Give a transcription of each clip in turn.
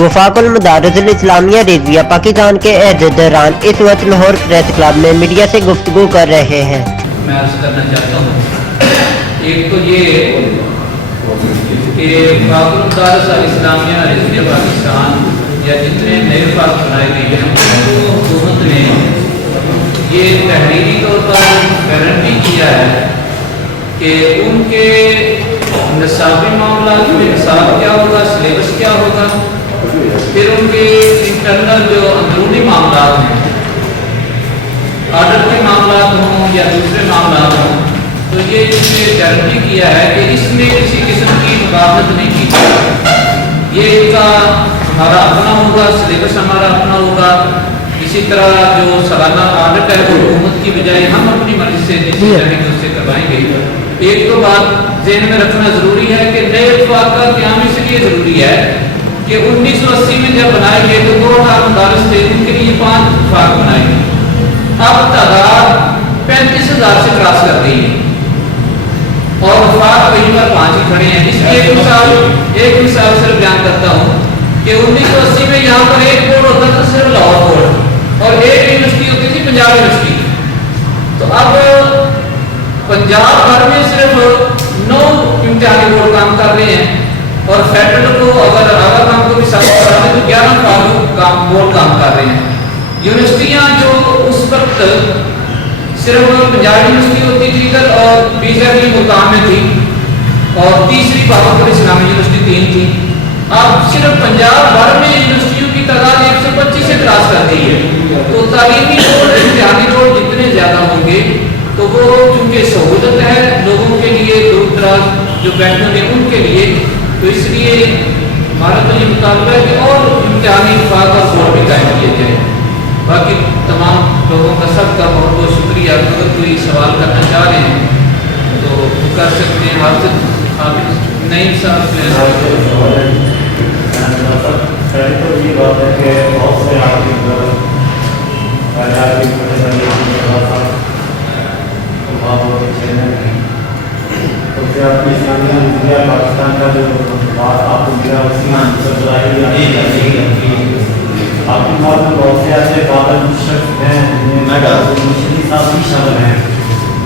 वफाक मदारिस इस्लामिया रिजविया पाकिस्तान के दौरान इस वक्त लाहौर प्रेस क्लब में मीडिया से गुफ्तगू कर रहे हैं। मैं अर्ज करना चाहता हूँ, एक तो ये कि वफाक मदारिस इस्लामिया रिजविया पाकिस्तान या जितने नए वफाक बनाए गए हैं उनको हुकूमत ने ये तहरीरी तौर पर गारंटी किया है कि उनके निसाबी मामला में निसाब क्या होगा, सिलेबस क्या होगा, फिर उनके इंटरनल जो अंदरूनी मामला हैं, आर्डर के मामला हों या दूसरे मामला हों, तो ये इसने गारंटी किया है कि इसमें किसी किस्म की मुदाखलत नहीं की जाएगी। ये इनका हमारा अपना होगा, सिलेबस हमारा अपना होगा। इसी तरह जो सालाना आर्डर है वो हुकूमत की बजाय हम अपनी मर्जी से जिसे चाहेंगे उससे करवाएंगे। एक तो बात ज़हन में रखना ज़रूरी है कि नए वफाक का क़याम इसलिए ज़रूरी है कि 1980 में जब बनाए गए तो 2000 मदारिस थे, उनके लिए 5 वफाक बनाए गए। अब तादाद 35,000 से क्रॉस कर गई है और वफाक वहीं पर 5 ही खड़े हैं। इसकी एक मिसाल सिर्फ बयान करता हूँ कि 1980 में यहाँ पर एक बोर्ड होता था, सिर्फ लाहौर बोर्ड, और एक यूनिवर्सिटी होती थी पंजाब यूनिवर्सिटी। तो अब पंजाब भर में सिर्फ 9 इम्तिहानी बोर्ड काम कर रहे हैं और फेडरल को अगर आला काम को भी शामिल करा दें तो 11 बोर्ड काम कर रहे हैं। यूनिवर्सिटियाँ जो उस वक्त सिर्फ पंजाब यूनिवर्सिटी होती थी इधर और बीजेपी मुकाम में थी और तीसरी पाकिस्तान इस्लामी यूनिवर्सिटी 3 थी। अब सिर्फ पंजाब भर में यूनिवर्सिटियों की तादाद 125 से क्रॉस कर गई है। तो तालीमी बोर्ड, इम्तिहानी बोर्ड जितने ज़्यादा होंगे तो वो चूँकि सहूलत है लोगों के लिए, दूर दराज जो बैठने हैं उनके लिए, तो इसलिए हमारा तो ये मुतालबा है कि और इम्तिहानी वफाक और बोर्ड भी कायम किए जाए। बाकी तमाम लोगों का सबका बहुत बहुत शुक्रिया। अगर कोई सवाल करना चाह रहे हैं तो कर सकते हैं। आप नईम साहब तो ये बात है कि बहुत से आपकी तो आपकी इस्लामिया पाकिस्तान का जो बात आपको मिला उसमें आपकी बात में बहुत से ऐसे बादल शख्स हैं मुश्किल साहब भी शामिल हैं,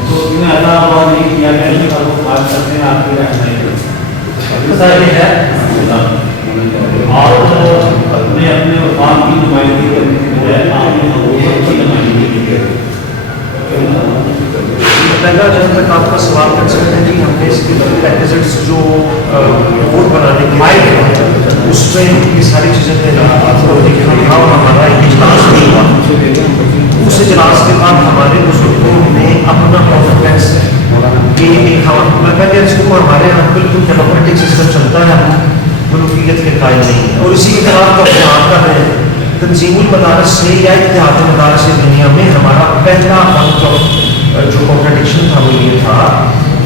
तो उन्हें अल्लाह बात नहीं किया गया कि वो बात करते हैं आपकी रहना है और अपने अपने वफाक की नुमाइंदगी करने के बजाय आपने हुकूमत की नुमाइंदगी की। पहला जहाँ तक आपका सवाल कर सकते हैं कि हमने इसके प्रेक्टिस जो बोर्ड बनाने के लिए उसमें ये सारी चीज़ें लिखा और हमारा एक इजलास नहीं हुआ। उस इजलास के बाद हमारे बुजुर्गों ने अपना कॉन्फिडेंस कि मैं कहते हैं इसको हमारे यहाँ बिल्कुल डेमोक्रेटिक सिस्टम चलता है, मुल्कियत के कायल नहीं है और इसी के खिलाफ का बयान कर रहे हैं। तंजीमुल मदारिस से या इत्तेहाद मदारिस दुनिया में हमारा पहला जो कॉन्ट्रडिक्शन था वो ये था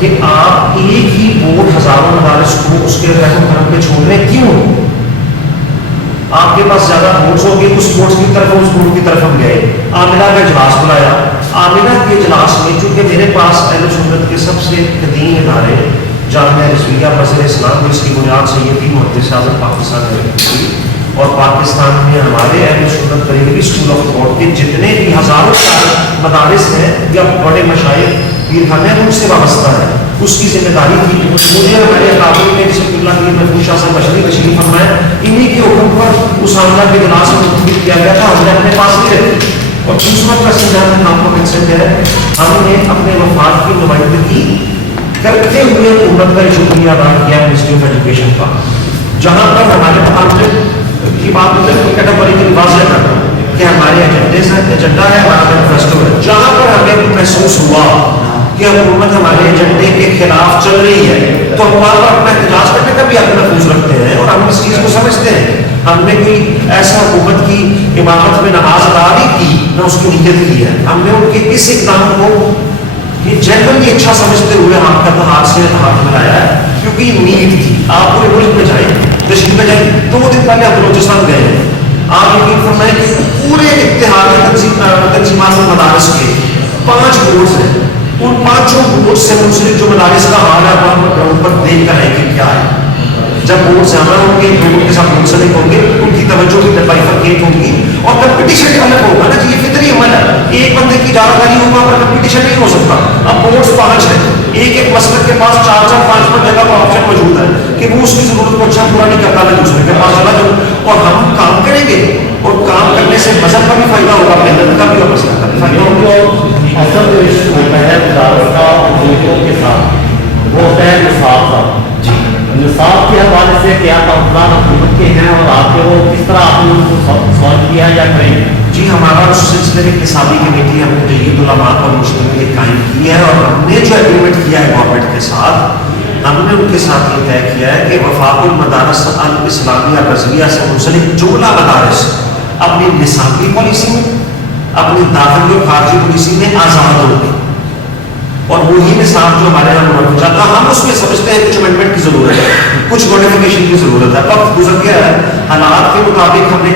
कि आप एक ही बोर्ड हजारों मदारिस को उसके रहम भरम पे छोड़ रहे क्यों? आपके पास ज्यादा बोर्ड्स होंगे, उस बोर्ड की तरफ उस बोर्ड की तरफ हम गए। आमिना का इजलास बुलाया। आमिना के इजलास में चूंकि मेरे पास अहले सुन्नत के सबसे कदीम इदारे जामिया रिजविया मज़हब इस्लाम में इसकी बुनियाद सैयदी मुहद्दिस आज़म पाकिस्तान में और पाकिस्तान में हमारे अहले सुन्नत बरेलवी स्कूल ऑफ थॉट के जितने भी हज़ारों मदारिस हैं या बड़े मशाइख पीरखाने हैं उनसे वाबस्ता है, उसकी जिम्मेदारी थी। मुझे हमारे अकाबरी में बिस्मिल्लाह महफूज शाह साहब बशरी तशरीफ फरमाए, इन्हीं के हुक्म पर उस आमला के इजलास में मुंतखब किया गया था। हमने अपने पास नहीं रखी और दूसरा प्रश्न जहाँ तक आपको कंसेंट है, हमने अपने वफाक की नुमाइंदगी करते हुए हुकूमत का शुक्रिया अदा किया मिनिस्ट्री ऑफ एजुकेशन का, जहाँ पर हमारे मुताबिक की बात कैटेगोरिकली वाज़ेह करना कि हमारे एजेंडा है, हमारा मैनिफेस्टो है। जहाँ पर हमें महसूस हुआ कि हुकूमत हमारे एजेंडे के खिलाफ चल रही है तो हम वहाँ पर अपना एहतजाज करने का भी हक महफूज रखते हैं और हम इस चीज़ को समझते हैं। हमने कोई ऐसा हुकूमत की इमामत में नमाज अदा नहीं की, न उसकी नीयत की है। हमने उनके इस इक़दाम को ये जनरली अच्छा समझते हुए आपका हाथ से हाथ मिलाया है क्योंकि नीड थी। आप पूरे मुल्क में जाए, कश्मीर में जाए, 2 दिन पहले आप बलोचिस्तान गए हैं, आप यकीन फरमाएं कि पूरे इत्तेहादी तंजीमात मदारिस के 5 बोर्ड्स हैं, उन 5 बोर्ड से मुंसलिक जो मदारिस का हाल है वहाँ पर ग्राउंड पर देख कर है कि क्या है। जब बोर्ड ज्यादा होंगे, लोगों के साथ मुंसलिक होंगे, उनकी तवज्जो भी बाइफरकेट होगी और कंपटीशन अलग होगा ना जी, ये फितरी अमल है। एक बंदे की जागीदारी होगा पर कंपटीशन नहीं हो सकता। अब बोर्ड्स 5 है, एक मसलक के पास 4-4, 5-5 जगह पर ऑप्शन मौजूद है कि वो उसकी जरूरत को अच्छा पूरा नहीं करता, मैं दूसरे के पास चला जाऊँ और हम काम करेंगे और काम करने से मजहब का भी फायदा होगा, मेहनत का भी और मसलक का भी फायदा होगा। असल जो इशू होता है वजारत का उद्योगों के साथ, वो होता है निसाब का। निसाब के हवाले से क्या तवक्कुलात हुकूमत के हैं और आपके वो किस तरह आपने उनको सॉल्व किया या करेंगे? जी, हमारा उस सिलसिले में निसाबी कमेटी हमने जय्यद उलमा पर मुश्तमिल कायम की है और हमने जो एग्रीमेंट किया है गवर्नमेंट के साथ, हमने उनके साथ ये तय किया है कि वफाकुल मदारस अल इस्लामिया रज़विया से मुंसलिक जुमला मदारस अपनी निसाबी पॉलिसी में, अपनी दाखिली और खारजी पॉलिसी में आज़ाद होंगे और वही निसाब जो हमारे यहाँ मुनफ़्फ़िज़ था, हम उसमें समझते हैं कुछ अमेंडमेंट की ज़रूरत है, कुछ मॉडिफिकेशन की ज़रूरत है। वक्त गुजर गया है, हालात के मुताबिक हमने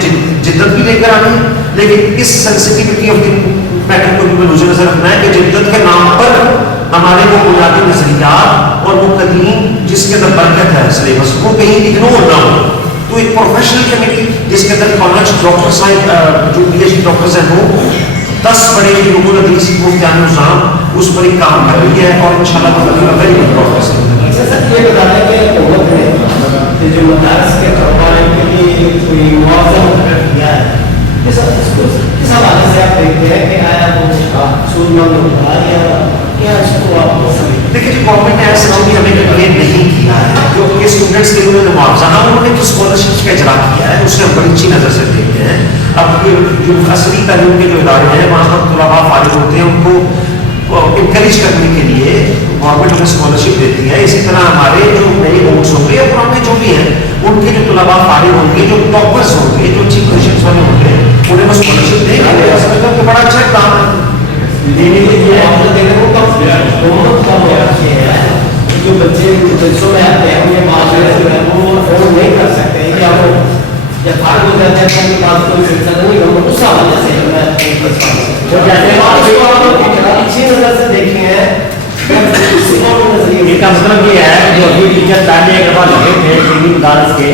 जिद्दत भी लेकर आनी है, लेकिन इस सेंसिटिविटी ऑफ द मैटर को भी मद्देनजर नजर रखना है कि जिद्दत के नाम पर हमारे वो बुनियादी नजरियात और वो कदीम जिसके अंदर बरकत है सिलेबस, वो कहीं इग्नोर ना हो। तो एक प्रोफेशनल कमेटी जिसके अंदर कॉलेज डॉक्टर साहब जो PhD डॉक्टर्स हैं वो 10 बड़े लोगों ने उस पर ही काम कर रही है और इंशाल्लाह वेरी गुड प्रोग्रेस। सर ये बता दें कि हुकूमत ने जो मदारस के तौर के लिए कोई मुआवजा मुकर्रर किया है, किस हवाले से आप देखते हैं कि आया वो सूदमंद होगा या इसको आप देखिए, गवर्नमेंट ने ऐसा भी हमें कंप्लेन नहीं किया है क्योंकि स्टूडेंट्स के लिए मुआवजा उन्होंने जो स्कॉलरशिप का इजरा किया है उससे हम बड़ी अच्छी नज़र से देखते हैं। अब ये जो असली तालीम के जो इदारे हैं वहाँ पर तलबा फारिग होते हैं, उनको इंकरेज करने के लिए गवर्नमेंट उन्हें स्कॉलरशिप देती है। इसी तरह हमारे जो नए बोर्ड्स होंगे या पुराने जो भी हैं उनके जो तलबा फारिग होंगे, जो टॉपर्स होंगे, जो अच्छी पोजिशन वाले होंगे, उन्हें वो स्कॉलरशिप देंगे। तो बड़ा अच्छा काम देने के लिए देने को कम जो बच्चे मदरसों में आते हैं उनके पास जो है वो अफोर्ड नहीं कर सकते या वो जब फारिग हो जाते हैं तो उनके पास कोई सिलसिला नहीं होगा, उस हवाले से अच्छी नजर से देखे हैं। इसका मतलब ये है जो अभी टीचर पहले एक दफा लगे थे दीनी मदारस के,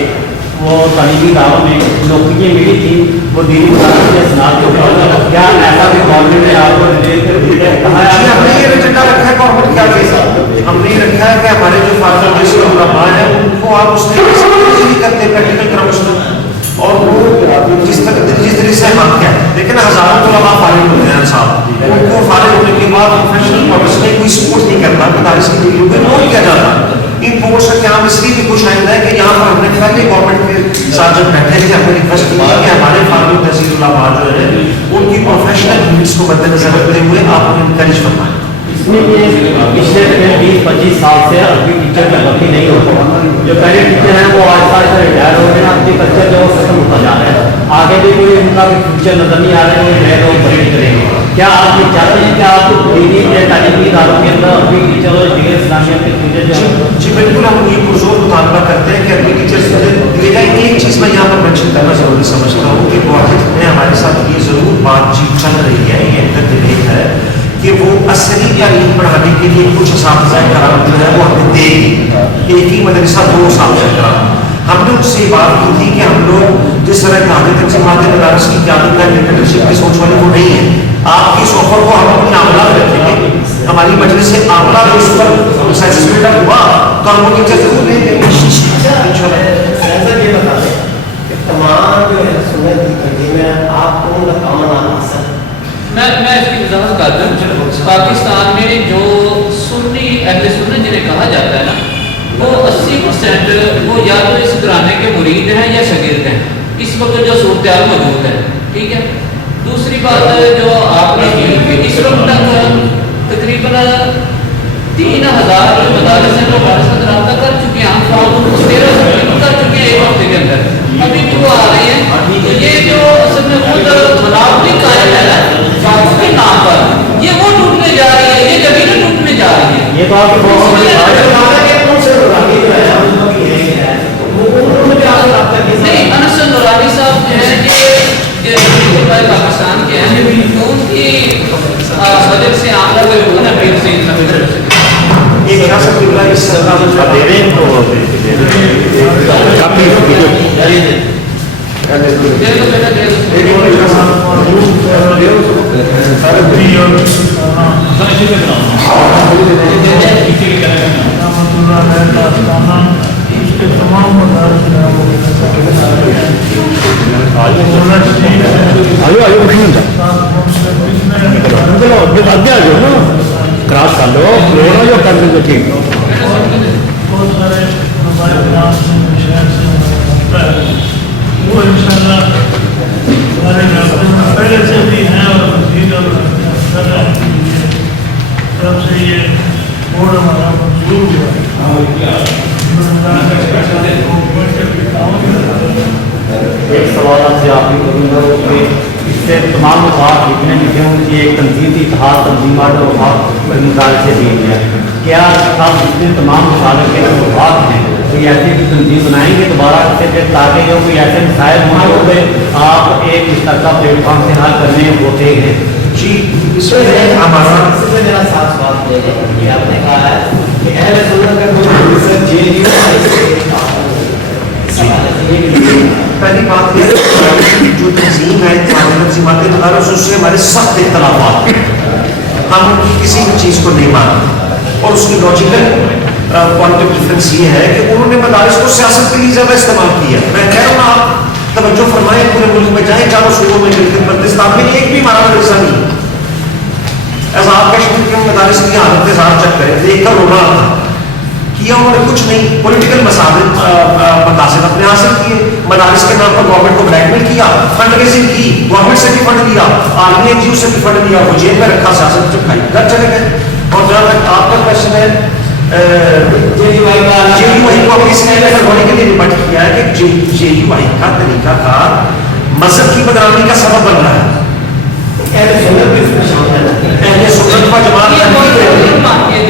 वो तालीमी दावों में नौकरियाँ मिली थी, वो दीनी मदारस के स्नात के ऊपर क्या ऐसा भी गवर्नमेंट ने आपको कहा है? हमने ये एजेंडा रखा है गवर्नमेंट क्या कैसा, हमने ये रखा है कि हमारे जो फादर है उनको आप उसमें नहीं करते प्रैक्टिकल ग्राउंड्स पर, और वो जिस तरीके से हम क्या लेकिन हज़ारों तलबा फारिग होते हैं साहब, उनको फारिग होने के बाद प्रोफेशनल पर्पस में कोई स्पोर्ट्स नहीं करता, मदारिस की डिग्री को इग्नोर किया जाता। इन बोर्ड्स का क्या इसलिए भी कुछ आइंदा है कि यहाँ पर हमने पहले गवर्नमेंट के साथ जब बैठे थे हमने रिक्वेस्ट की कि हमारे फारूक तहसील उलमा जो है उनकी प्रोफेशनल नीड्स को मद्देनजर रखते हुए आप उन्हें इनकरेज फरमाएं। इसमें ये पिछले 20-25 साल से अभी टीचर की भर्ती नहीं होती, जो पहले टीचर हैं वो आहिस्ता आहिस्ता रिटायर हो गए, आपके कल्चर जो खत्म होता जा रहा है, आगे भी कोई उनका भी फ्यूचर नजर नहीं आ रहा है, नए लोग बड़े करेंगे। क्या आप ये चाहते हैं कि आप दीनी या तालीमी इदारों के अंदर अभी टीचर और डिग्री इस्लामिया के टीचर जो जी बिल्कुल, हम ये पुरजोर मुतालबा करते हैं कि अभी टीचर्स दिए जाए। एक चीज़ मैं यहाँ पर मेंशन करना जरूरी समझता हूँ कि गवर्नमेंट में हमारे साथ ये ज़रूर बातचीत चल रही है, ये अंतर डिबेट है कि वो असली तालीम पढ़ाने के लिए कुछ असातिज़ा करार जो है वो हमें देगी। एक ही मदरसा 2 साल से करा, हमने उससे बात की थी कि हम लोग जिस तरह के तंजीमात मदारस की क्यादत का डिक्टेटरशिप की सोच वाले वो नहीं है। आपकी इस ऑफर को हम अपनी आमला में रखेंगे, हमारी मजलिस से आमला में उस पर सेटिस्फाइड हुआ तो हम वो टीचर जरूर देंगे ये बता दें कि तमाम जो है सुन्नत की तहरीर में आपको उनका कॉमन आंसर मैं इसकी वजाहत कर दूं। पाकिस्तान में जो सुन्नी अहले सुन्नत जिन्हें कहा जाता है ना, वो 80% वो या तो इस घराने के मुरीद हैं या शागिर्द हैं, इस वक्त जो सूरत मौजूद है। ठीक है, दूसरी बात जो आपने की कि इस वक्त तक तकरीबन 3000 जो मदारस हैं वो हमारे साथ रब्ता कर चुके हैं, हम उनको 13 कर चुके हैं एक हफ्ते के अंदर, अभी भी वो आ रहे हैं। तो ये जो असल में खुद मनावटी कायम है ना के नाम पर, ये वो टूटने जा रही है, ये जमीनें टूटने जा रही है। ये तो आपकी बहुत बड़ी नहीं, अनस नूरानी साहब जो है ये पाकिस्तान के हैं, उनकी वजह से आमला हुए हो ना फिर से एक तमाम मदारस में वो आयो आयो कुछ नहीं चलो आगे आ जाओ ना क्रॉस कर लो फ्लोर जो कर दो ठीक बहुत सारे हमारे ग्राम से शहर से होता है वो इंशाल्लाह हमारे इलाके में पहले से भी हैं और मज़ीद अब कर रहे हैं तब से ये बोर्ड हमारा मंजूर हुआ है एक सवाल आपसे आप भी करूँगा कि इससे तमाम वफाक जितने लिखे उनकी एक तंजीम थी इतिहाद तंजीमात और वफाक मुताल से दी गया क्या आप जितने तमाम मसाले के वफाक हैं कोई ऐसी तंजीम बनाएंगे दोबारा से फिर ताकि जो कोई ऐसे मसाइल होंगे उन पर आप एक मुश्तरका प्लेटफॉर्म से हल करने होते हैं जी इसमें हमारा इसमें मेरा साथ बात ये है कि आपने कहा है कि अहले सुन्नत का कोई रिसर्च जेएनयू पहली बात यह है कि जो तंजीम है तंजीमात मदारस उससे हमारे सख्त इख्तलाफात हम किसी भी चीज़ को नहीं मानते और उसकी लॉजिकल पॉइंट ऑफ डिफरेंस ये है कि उन्होंने मदारस को सियासत के लिए ज़्यादा इस्तेमाल किया मैं कह रहा हूँ आप तवज्जो फरमाएं पूरे मुल्क में जाएं चारों सूबों में बिल्कुल बल्तिस्तान में एक भी हमारा मदरसा नहीं है ऐसा आप कश्मीर के मदारस की हालत के साथ चेक करें देखकर रोना आता किया उन्होंने कुछ नहीं पॉलिटिकल मकासद अपने हासिल किए मदारस के नाम पर गवर्नमेंट को ब्लैकमेल किया फंड रेजिंग की गवर्नमेंट से भी फंड लिया आर्मी एनजीओ से भी फंड लिया वो जेब में रखा सियासत चुकाई घर चले गए और जहाँ तक आपका क्वेश्चन है जेयूआई को अपनी स्टैंड करवाने के लिए रिपोर्ट किया है कि जेयूआई का तरीका कार मजहब की बदनामी का सबब बन रहा है अहले सुन्नत का जमात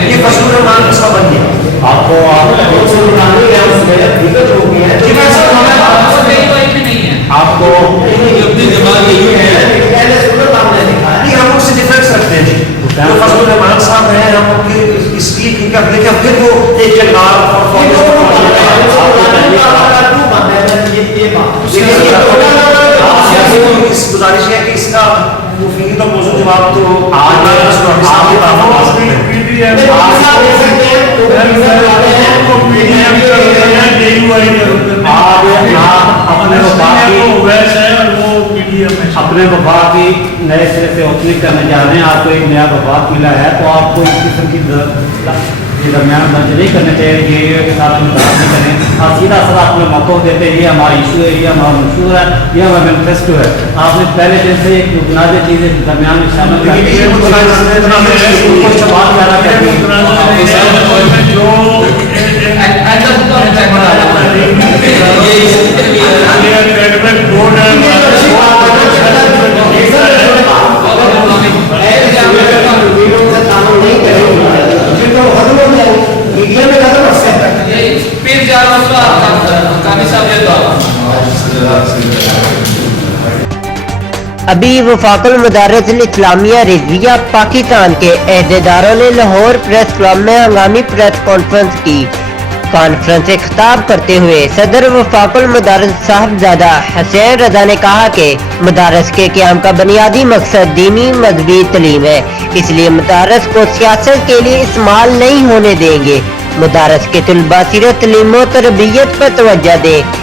ये फजलुर रहमान का सबब बन गया आपको आपको अपनी जमात यही है नहीं हम उससे डिफरेंस रखते हैं जी जो फजलुर रहमान साहब हैं हम उनके इसलिए क्योंकि अब देखें फिर वो एक जलगार इस गुजारिश है कि इसका मुफीद और मौजूद जवाब तो अपने वफा की नए सिरे से ओपनिंग करने जा रहे हैं आपको एक नया वफाक मिला है तो आपको इस किस्म की दरमियान दर्ज नहीं करने चाहिए ये के साथ नहीं करें आप सीधा साधा अपने मौक़ों देते हैं ये हमारा इशू है ये हमारा मशहूर है ये हमारा मैनिफेस्टो है आपने पहले दिन से एक बुनियादी चीज़ें दरमियान में शामिल करके सवाल पैदा करती अभी वफाकुल मदारिस इस्लामिया रिजविया पाकिस्तान के अहदेदारों ने लाहौर प्रेस क्लब में हंगामी प्रेस कॉन्फ्रेंस की। कॉन्फ्रेंस से खिताब करते हुए सदर वफाकुल मदारिस साहबजादा हुसैन रजा ने कहा कि मदारस के क़याम का बुनियादी मकसद दीनी मजहबी तलीम है, इसलिए मदारस को सियासत के लिए इस्तेमाल नहीं होने देंगे। मदारस के तलबा सीरत तलीम व तरबियत पर तवज्जो दें।